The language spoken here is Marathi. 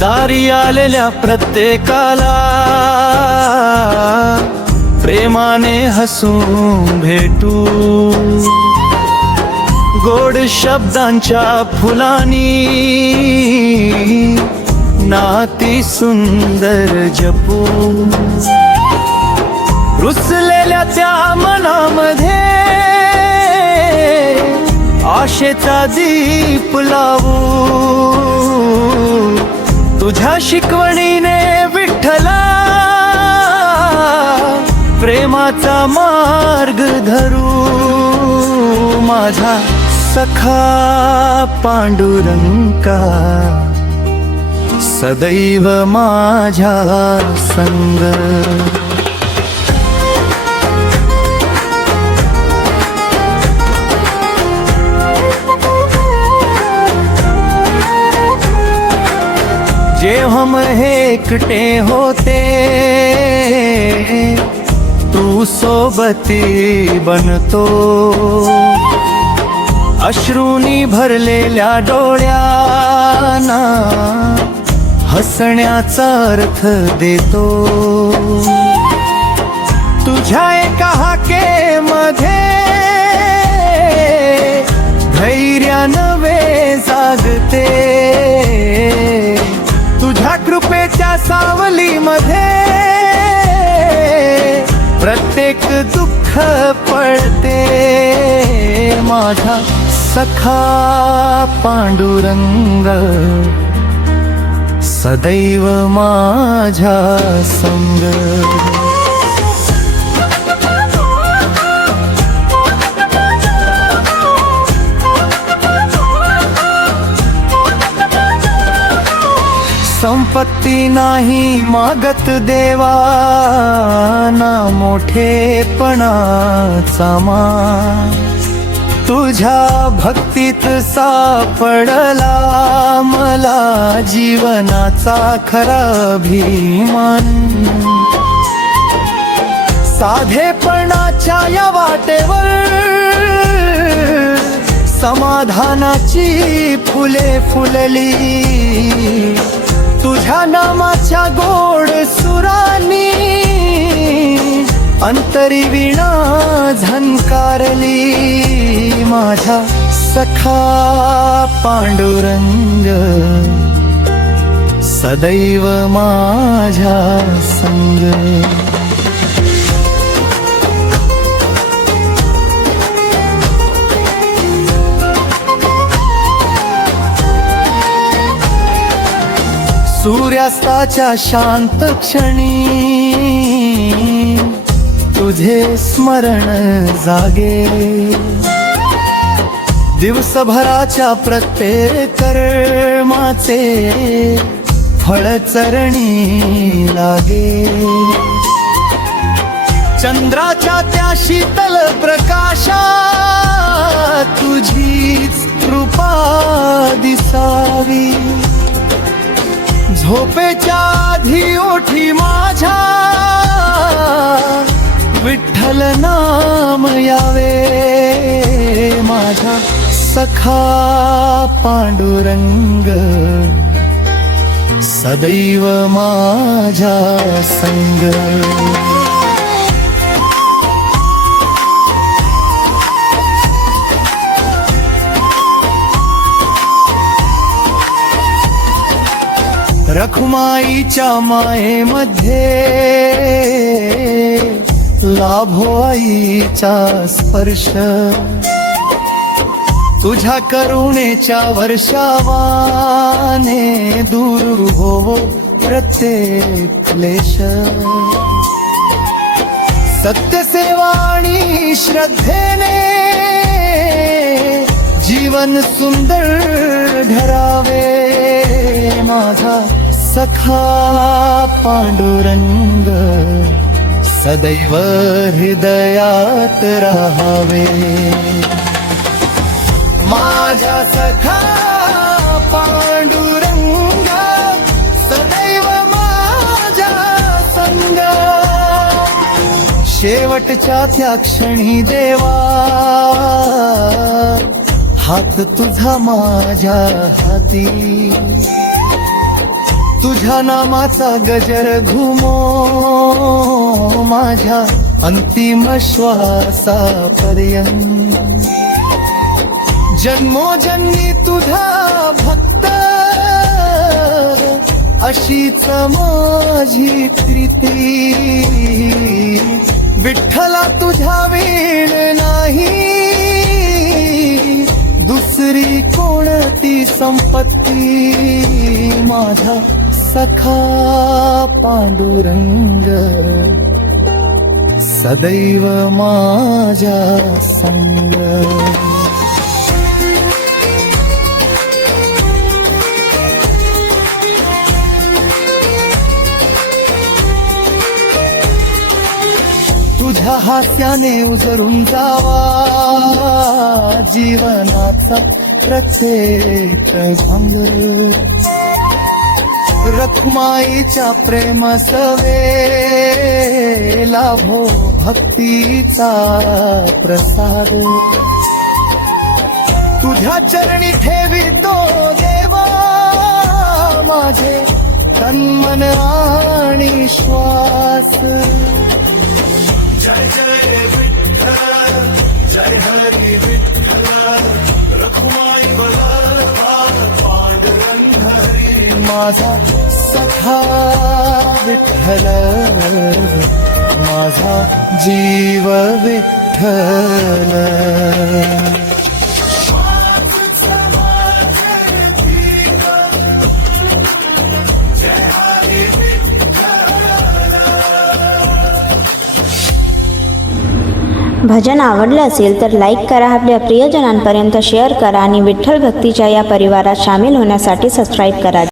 दारी आलेल्या प्रत्येकाला प्रेमाने हसून भेटू, गोड शब्दांच्या फुलांनी नाती सुंदर जपू, रुसलेल्या त्या मनामध्ये आशेचा दीप लावू, तुझ्या शिकवणीने विठ्ठला प्रेमाचा मार्ग धरू, माझा सखा पांडुरंगा सदैव माझ्या संग। जेव्हा हम एकटे होते तू सोबती बनतो, अश्रूनी भरलेल्या डोळ्यांना हसण्याचा अर्थ देतो, तुझ्या एका हाकेमध्ये धैर्यानं वे जागते, तुझ्या कृपेच्या सावलीमध्ये प्रत्येक दुःख पळते, माझा सखा पांडुरंग सदैव माझ्या संग। संपत्ती नाही मागत देवा ना मोठेपणाचा मान, तुझ्या भक्तीत सापडला मला जीवनाचा खरा अभिमान, साधेपणाच्या या वाटेवर समाधानाची फुले फुलली, तुझ्या नामाच्या गोड सुरांनी अंतरी वीणा झंकारली, माझा सखा पांडुरंग सदैव माझ्या संग। सूर्यास्ताच्या शांत क्षणी तुझे स्मरण जागे, दिवसभराच्या प्रत्येक कर्माचे फळ चरणी लागे, चंद्राच्या त्या शीतल प्रकाशात तुझीच कृपा दिसावी, झोपेच्या आधी ओठी माझ्या विठ्ठल नाम यावे, माझा सखा पांडुरंग सदैव माझ्या संग। रखुमाईच्या मायेमध्ये लाभो आईचा स्पर्श, तुझ्या करुणेच्या वर्षावाने दूर हो प्रत्येक क्लेश, सत्यसेवा आणि श्रद्धेने जीवन सुंदर ठरावे, माझा सखा पांडुरंग सदैव हृदयात राहावे, माझा सखा पांडुरंग सदैव माझ्या संग। शेवटच्या त्या क्षणी देवा हात तुझा माझ्या हाती, तुझ्या नामाचा गजर घुमो माझ्या अंतिम श्वासापर्यंत जन्मोजन्मी तुझा भक्त अशीच माझी प्रीती विठ्ठला तुझ्या वीण नाही दुसरी कोणती संपत्ती माझा सखा पांडुरंग सदैव माझ्या संग तुझ्या हास्याने उजळून जावा जीवनाचा प्रत्येक भंग रखमाईच्या प्रेम सवे लाभो भक्तीचा प्रसाद तुझ्या चरणी ठेवितो देवा माझे तन्मन आणि श्वास जय जय विठ्ठल जय हरी विठ्ठल रखुमाई वल्लभा पांडुरंग हरी माझा सखा विठ्ठल माझा जीव विठ्ठल भजन आवडले असेल तर लाईक करा, आपल्या प्रियजनांपर्यंत शेअर करा आणि विठ्ठल भक्तीच्या या परिवारात सामील होण्यासाठी सबस्क्राईब करा.